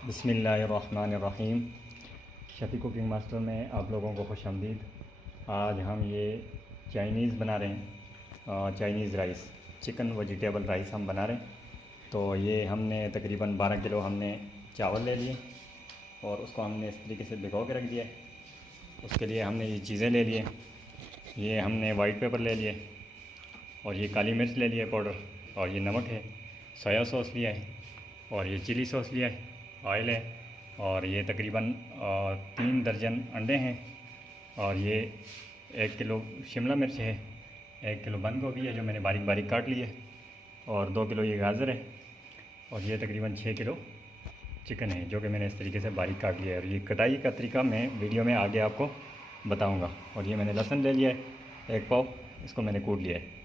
बिस्मिल्लाहिर्रहमानिर्रहीम। Shafi cooking master में आप लोगों को खुशामदीद। आज हम ये चाइनीज़ बना रहे हैं, Chinese rice, chicken vegetable rice हम बना रहे हैं। तो ये हमने तकरीबन 12 किलो हमने चावल ले लिए और उसको हमने इस तरीके से भिगो के रख दिया। उसके लिए हमने ये चीज़ें ले लिए। ये हमने वाइट पेपर ले लिए और ये काली मिर्च ले लिया पाउडर, और ये नमक है, सोया सॉस लिया है, और ये चिली सॉस लिया है, ऑयल है, और ये तकरीबन 3 दर्जन अंडे हैं, और ये 1 किलो शिमला मिर्च है, 1 किलो बंद गोभी है जो मैंने बारीक बारीक काट ली है, और 2 किलो ये गाजर है, और ये तकरीबन 6 किलो चिकन है जो कि मैंने इस तरीके से बारीक काट लिया है। और ये कटाई का तरीका मैं वीडियो में आगे आपको बताऊंगा। और ये मैंने लहसुन ले लिया है 1 पाव, इसको मैंने कूट लिया है।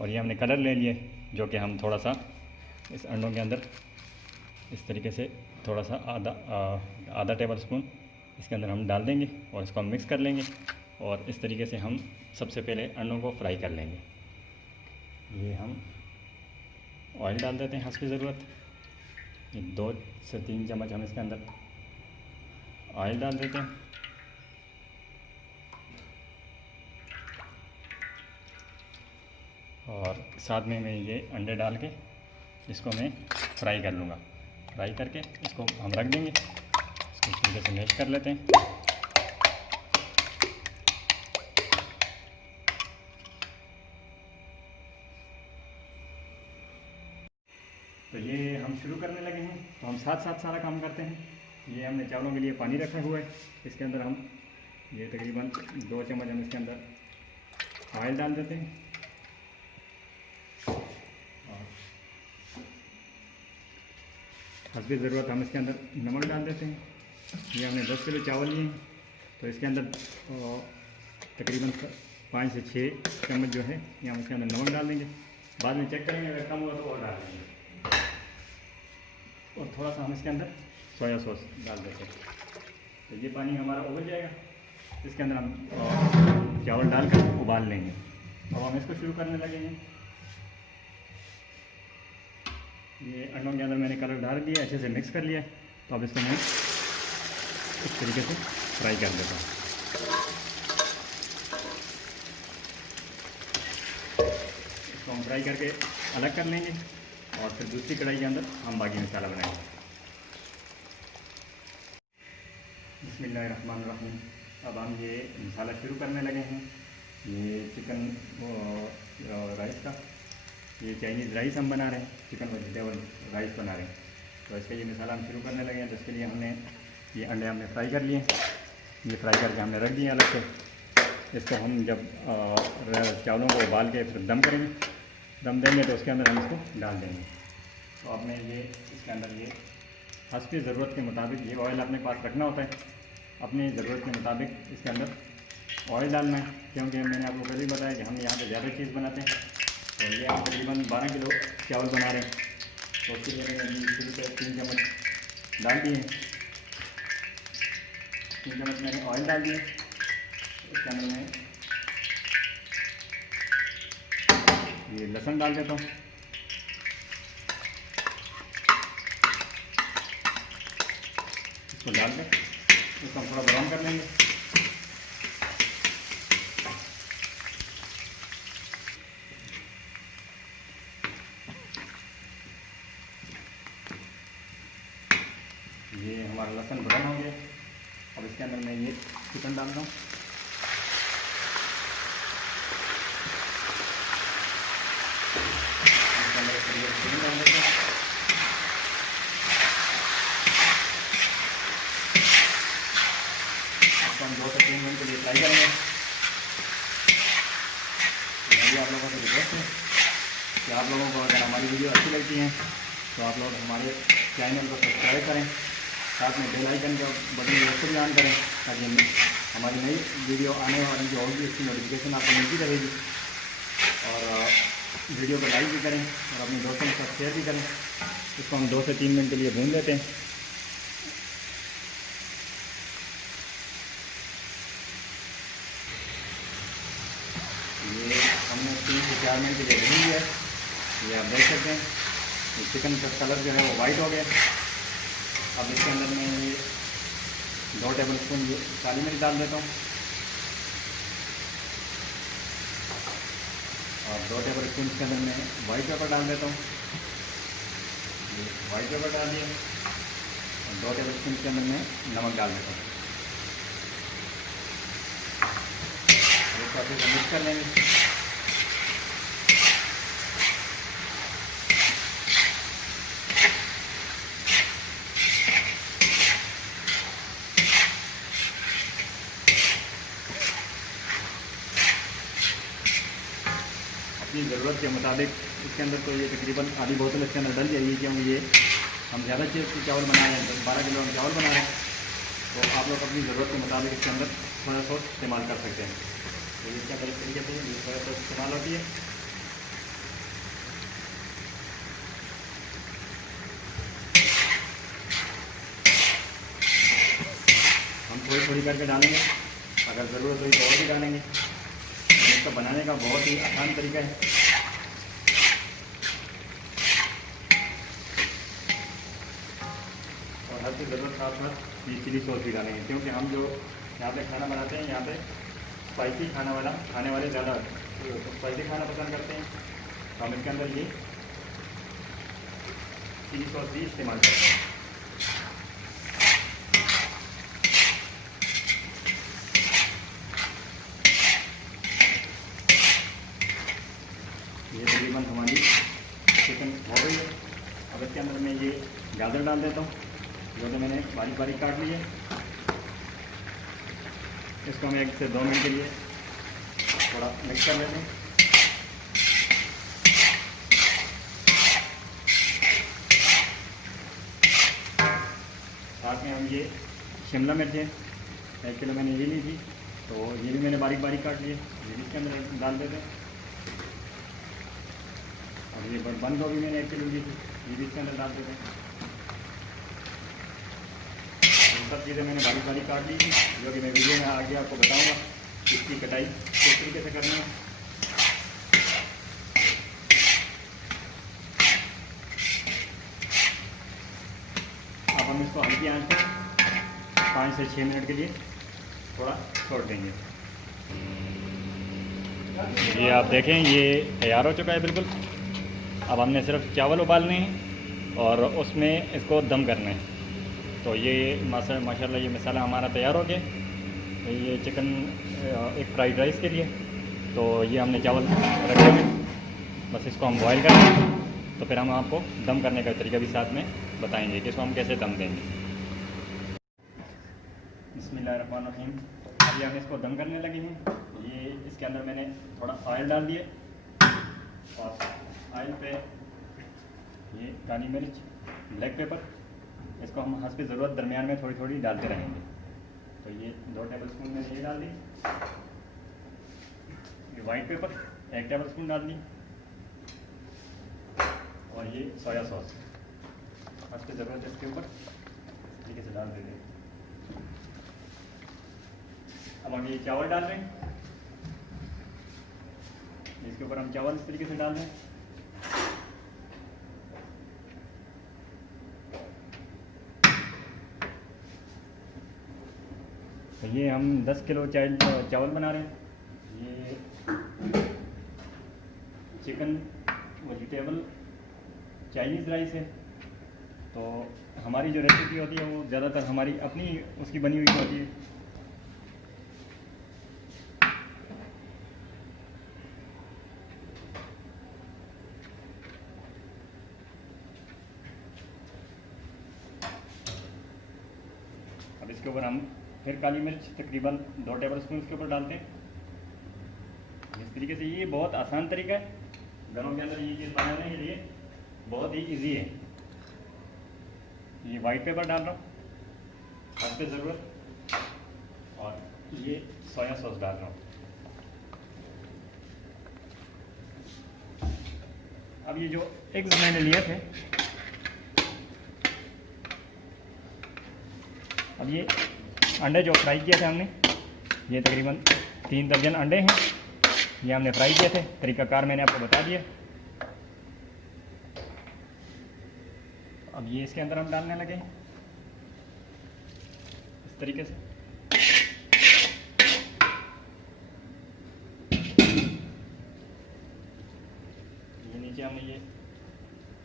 और ये हमने कलर ले लिए जो कि हम थोड़ा सा इस अंडों के अंदर इस तरीके से थोड़ा सा आधा टेबल स्पून इसके अंदर हम डाल देंगे और इसको हम मिक्स कर लेंगे। और इस तरीके से हम सबसे पहले अंडों को फ्राई कर लेंगे। ये हम ऑयल डाल देते हैं हस्ब ज़रूरत। 2 से 3 चम्मच हम इसके अंदर ऑयल डाल देते हैं। और साथ में मैं ये अंडे डाल के इसको मैं फ्राई कर लूँगा। फ्राई करके इसको हम रख देंगे। इसको इस तरीके से मैश कर लेते हैं। तो ये हम शुरू करने लगे हैं, तो हम साथ साथ सारा काम करते हैं। ये हमने चावलों के लिए पानी रखा हुआ है, इसके अंदर हम ये तकरीबन 2 चम्मच हम इसके अंदर ऑयल डाल देते हैं। हस्बी ज़रूरत हम इसके अंदर नमक डाल देते हैं। ये हमने 10 किलो चावल लिए हैं, तो इसके अंदर तकरीबन 5 से 6 चम्मच जो है ये हम इसके अंदर नमक डाल देंगे। बाद में चेक करेंगे, अगर कम हुआ तो और डाल देंगे। और थोड़ा सा हम इसके अंदर सोया सॉस डाल देते हैं। तो ये पानी हमारा उबल जाएगा, इसके अंदर हम चावल डालकर उबाल लेंगे। अब हम इसको शुरू करने लगे हैं। ये अंडों के अंदर मैंने कलर डाल दिया, अच्छे से मिक्स कर लिया। तो अब इसको मैं इस तरीके से फ्राई कर देता हूँ। इसको हम फ्राई करके अलग कर लेंगे और फिर दूसरी कढ़ाई के अंदर हम बाकी मसाला बनाएंगे। बिस्मिल्लाहिर्रहमानिर्रहीम। अब हम ये मसाला शुरू करने लगे हैं। ये चिकन राइस का, ये चाइनीज़ राइस हम बना रहे हैं, चिकन वेजिटेबल राइस बना रहे हैं। तो इसका ये मसाला हम शुरू करने लगे हैं। तो इसके लिए हमने ये अंडे हमने फ्राई कर लिए। ये फ्राई करके हमने रख दिए अलग से। इसको हम जब चावलों को उबाल के फिर दम करेंगे, दम देंगे तो उसके अंदर हम इसको डाल देंगे। तो आपने ये इसके अंदर ये हस्बी ज़रूरत के मुताबिक ये ऑयल अपने पास रखना होता है। अपनी ज़रूरत के मुताबिक इसके अंदर ऑयल डालना है, क्योंकि मैंने आपको पहले ही बताया कि हम यहाँ पर ज़्यादा चीज़ बनाते हैं। तो ये हम तकरीबन 12 किलो चावल बना रहे हैं। तो उसके लिए मैंने अभी शुरू से 3 चम्मच डाल दिए। 3 चम्मच मैंने ऑयल डाल दिए। इसके अंदर मैं ये लहसुन डाल देता हूँ। इसको डाल के इसको हम थोड़ा ब्राउन कर लेंगे। ये हमारा लहसुन ब्राउन हो गया। अब इसके अंदर मैं ये चिकन डाल रहा हूँ। इसके अंदर चिकन डाल देते हैं। इसको हम 2 से 3 मिनट के लिए फ्राई करेंगे। मेरी आप लोगों से रिक्वेस्ट है कि आप लोगों को अगर हमारी वीडियो अच्छी लगती है तो आप लोग हमारे चैनल को सब्सक्राइब करें, साथ में बेल आइकन का बटन जरूर भी ऑन करें, ताकि हमारी नई वीडियो आने वाली जो होगी उसकी नोटिफिकेशन आपको मिलती रहेगी। और वीडियो को लाइक भी करें और अपने दोस्तों के साथ शेयर भी करें। इसको हम 2 से 3 मिनट के लिए भून देते हैं। ये हमने 3 से 4 मिनट के लिए भून लिया है। ये आप देख सकते हैं चिकन का कलर जो है वो वाइट हो गया। अब इसके अंदर मैं ये 2 टेबल स्पून ये काली मिर्च डाल देता हूँ और 2 टेबल स्पून इसके अंदर मैं वाइट पेपर डाल देता हूँ। ये वाइट पेपर डाल दिया और 2 टेबल स्पून के अंदर मैं नमक डाल देता हूँ। इसको अच्छे से मिक्स कर लेंगे। अपनी ज़रूरत के मुताबिक इसके अंदर तो ये तकरीबन आधी बोतल इसके अंदर डल जाएगी, क्योंकि ये हम ज़्यादा चीज़ चावल बना रहे हैं, 12 किलो हम चावल बना रहे हैं, तो आप लोग अपनी ज़रूरत के मुताबिक इसके अंदर सोया सॉस इस्तेमाल कर सकते हैं। तो इसके अंदर इस तरीके से ये सोया सॉस इस्तेमाल होती है। हम थोड़ी थोड़ी करके डालेंगे, अगर ज़रूरत हुई तो और भी डालेंगे। इसका बनाने का बहुत ही आसान तरीका है। और हर चीज़ ज़रूरत साथ साथ ये चिली सॉस भी डालेंगे, क्योंकि हम जो यहाँ पे खाना बनाते हैं यहाँ पे स्पाइसी खाने वाले ज़्यादा तो स्पाइसी खाना पसंद करते हैं, तो हम इसके अंदर ये चिली सॉस भी इस्तेमाल करते हैं। ये तकरीबन हमारी चिकन हो गई है। अब इसके अंदर मैं ये गाजर डाल देता हूँ, जो कि मैंने बारीक बारीक काट ली है। इसको हम 1 से 2 मिनट के लिए थोड़ा मिक्स कर लेते हैं। साथ में हम ये शिमला मिर्चें 1 किलो मैंने ये ली थी, तो ये भी मैंने बारीक बारीक काट लिए, ये भी इसके अंदर डाल देते हैं। और ये बंद गोभी मैंने 1 किलो ली थी, ये भी इसके अंदर डाल देते हैं। ये सब चीज़ें मैंने बारीक बारीक काट ली थी, जो कि मैं वीडियो में आगे आपको बताऊंगा इसकी कटाई किस तरीके से करनी है। अब हम इसको हल्की आंच पर 5 से 6 मिनट के लिए थोड़ा छोड़ देंगे। ये आप देखें ये तैयार हो चुका है बिल्कुल। अब हमने सिर्फ चावल उबालने हैं और उसमें इसको दम करना है। तो ये माशाल्लाह ये मसाला हमारा तैयार हो गया। तो ये चिकन एक फ्राइड राइस के लिए, तो ये हमने चावल रखे हुए, बस इसको हम बॉयल करेंगे। तो फिर हम आपको दम करने का तरीका भी साथ में बताएंगे कि इसको हम कैसे दम देंगे। बिस्मिल्लाहिर्रहमानिर्रहीम। अभी हम इसको दम करने लगे हैं। ये इसके अंदर मैंने थोड़ा ऑयल डाल दिया और ऑयल पे ये काली मिर्च, ब्लैक पेपर, इसको हम हंस पे ज़रूरत दरमियान में थोड़ी थोड़ी डालते रहेंगे। तो ये 2 टेबल स्पून मैंने ये डाल दी। ये वाइट पेपर 1 टेबल स्पून डाल दी और ये सोया सॉस हंस पे ज़रूरत है इसके ऊपर इस तरीके से डाल देते हैं। अब हम ये चावल डाल रहे हैं, इसके ऊपर हम चावल इस तरीके से डाल रहे हैं। तो ये हम 10 किलो चावल बना रहे हैं। ये चिकन वेजिटेबल चाइनीज़ राइस है। तो हमारी जो रेसिपी होती है वो ज़्यादातर हमारी अपनी उसकी बनी हुई होती है। अब इसके ऊपर हम फिर काली मिर्च तकरीबन 2 टेबल स्पून इसके ऊपर डालते हैं। इस तरीके से ये बहुत आसान तरीका है घरों के अंदर ये चीज़ बनाने के लिए, बहुत ही इजी है। ये वाइट पेपर डाल रहा हूँ हंस पे ज़रूरत, और ये सोया सॉस डाल रहा हूँ। अब ये जो एग्स मैंने लिए थे, अब ये अंडे जो फ्राई किए थे हमने, ये तकरीबन 3 दर्जन अंडे हैं, ये हमने फ्राई किए थे। तरीक़ाकार मैंने आपको बता दिया। अब ये इसके अंदर हम डालने लगे। तरीके से। ये नीचे हमने ये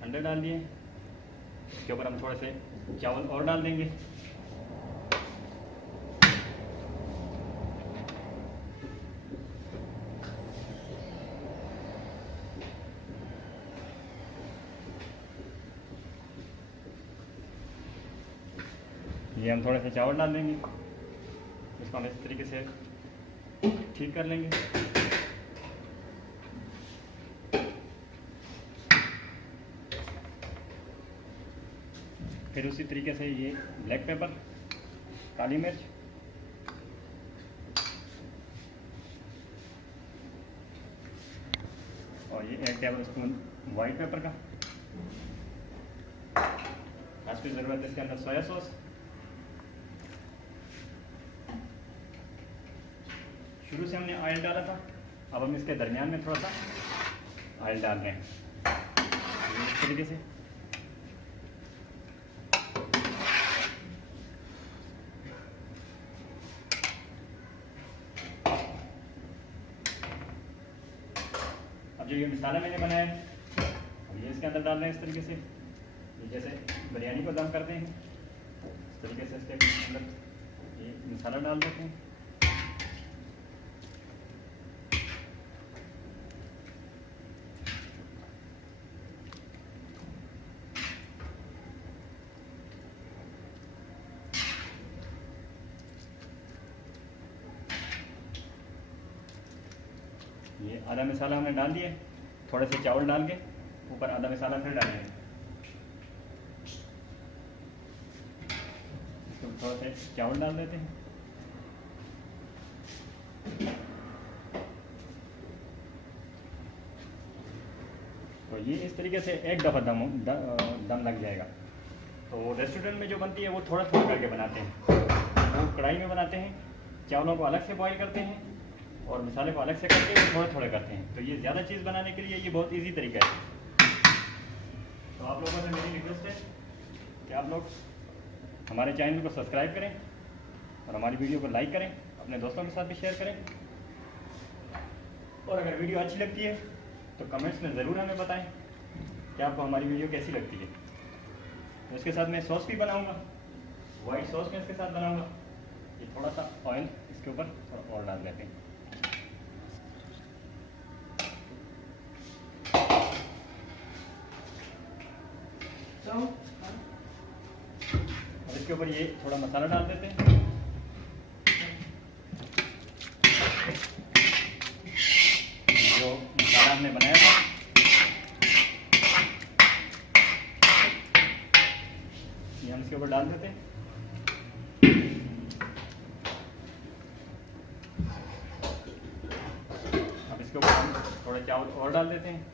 अंडे डाल दिए, इसके ऊपर हम थोड़े से चावल और डाल देंगे। ये हम थोड़े से चावल डाल देंगे, इसको हम इस तरीके से ठीक कर लेंगे। फिर उसी तरीके से ये ब्लैक पेपर, काली मिर्च, और ये 1 टेबल स्पून वाइट पेपर का। आज की ज़रूरत है इसके अंदर सोया सॉस। शुरू से हमने ऑयल डाला था, अब हम इसके दरमियान में थोड़ा सा ऑयल डाल रहे हैं इस तरीके से। अब जो ये मसाला मैंने बनाया है, अब ये इसके अंदर डाल रहे हैं इस तरीके से। ये जैसे बिरयानी को दम करते हैं, इस तरीके से इसके अंदर ये मसाला डाल देते हैं। ये आधा मसाला हमने डाल दिया, थोड़े से चावल डाल के ऊपर आधा मसाला फिर डालेंगे। इसको थोड़ा से चावल डाल देते हैं। तो ये इस तरीके से एक दफ़ा दम लग जाएगा। तो रेस्टोरेंट में जो बनती है वो थोड़ा थोड़ा करके बनाते हैं, वो कढ़ाई में बनाते हैं, चावलों को अलग से बॉईल करते हैं और मसाले को अलग से करके थोड़े थोड़े करते हैं। तो ये ज़्यादा चीज़ बनाने के लिए ये बहुत इजी तरीका है। तो आप लोगों से मेरी रिक्वेस्ट है कि आप लोग हमारे चैनल को सब्सक्राइब करें और हमारी वीडियो को लाइक करें, अपने दोस्तों के साथ भी शेयर करें। और अगर वीडियो अच्छी लगती है तो कमेंट्स में ज़रूर हमें बताएं कि आपको हमारी वीडियो कैसी लगती है। तो इसके साथ मैं सॉस भी बनाऊँगा, वाइट सॉस में इसके साथ बनाऊँगा। ये थोड़ा सा ऑयल इसके ऊपर थोड़ा और डाल देते हैं। और इसके ऊपर ये थोड़ा मसाला डाल देते हैं। जो मसाला हमने बनाया था ये हम इसके ऊपर डाल देते हैं। अब इसके ऊपर हम थोड़ा चावल और डाल देते हैं।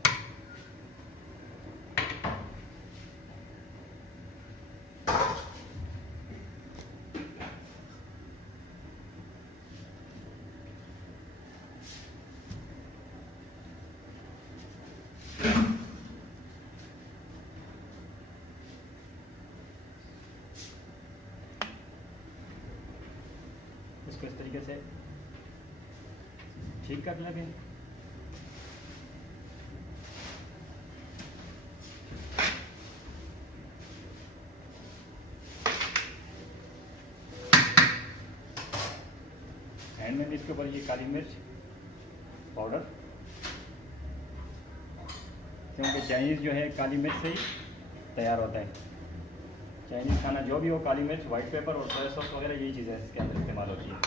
इसको इस तरीके से ठीक कर लगे। हैंड में भी इसके ऊपर ये काली मिर्च पाउडर, क्योंकि चाइनीज़ जो है काली मिर्च से ही तैयार होता है। चाइनीज़ खाना जो भी हो, काली मिर्च, वाइट पेपर और सोया सॉस वगैरह यही चीज़ें इसके अंदर इस्तेमाल होती है।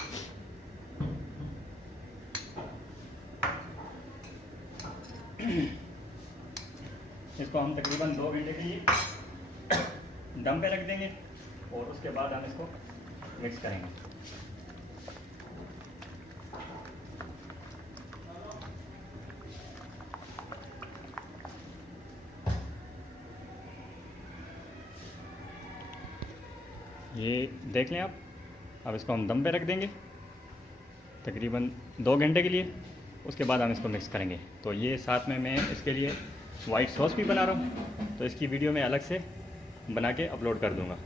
इसको हम तकरीबन 2 घंटे के लिए दम पे रख देंगे और उसके बाद हम इसको मिक्स करेंगे। ये देख लें आप। अब इसको हम दम पे रख देंगे तकरीबन 2 घंटे के लिए, उसके बाद हम इसको मिक्स करेंगे। तो ये साथ में मैं इसके लिए वाइट सॉस भी बना रहा हूँ, तो इसकी वीडियो मैं अलग से बना के अपलोड कर दूँगा।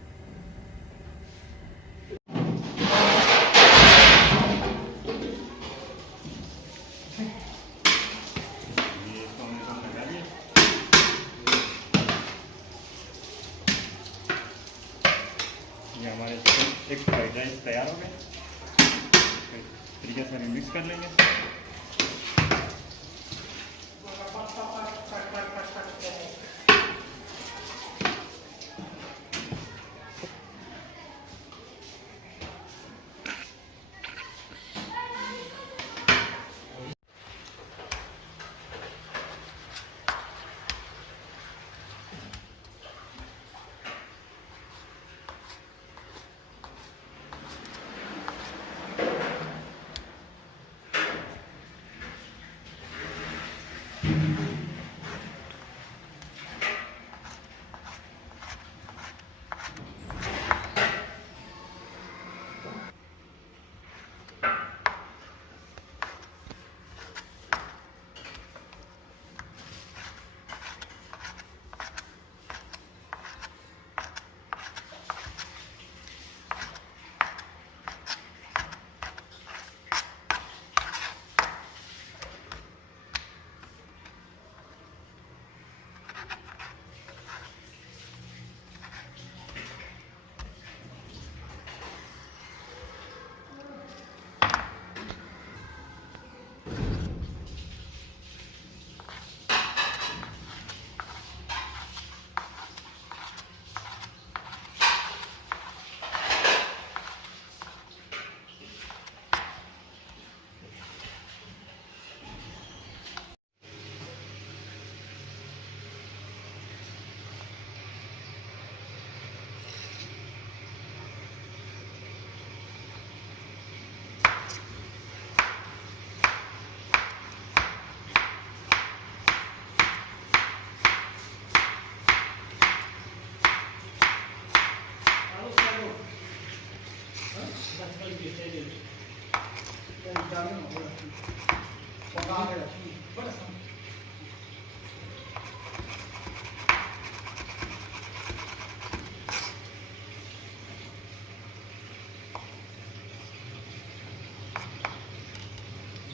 एक फ्राइड राइस तैयार हो गए। इस तरीके से हम मिक्स कर लेंगे।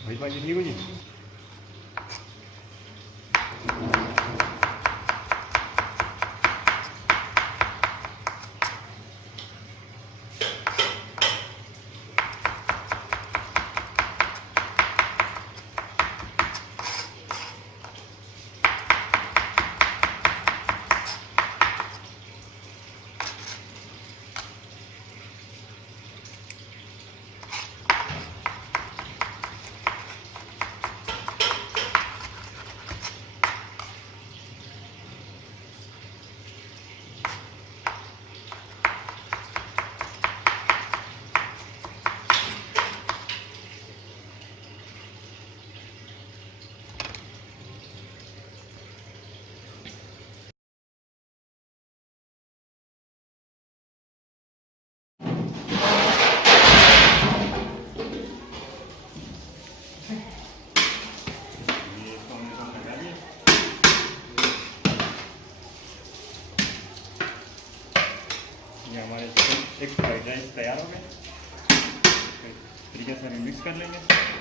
भाई भाजी ठीक हो जी। ये हमारे एक फ्राइड राइस तैयार हो गए। इस तरीके से हम मिक्स कर लेंगे।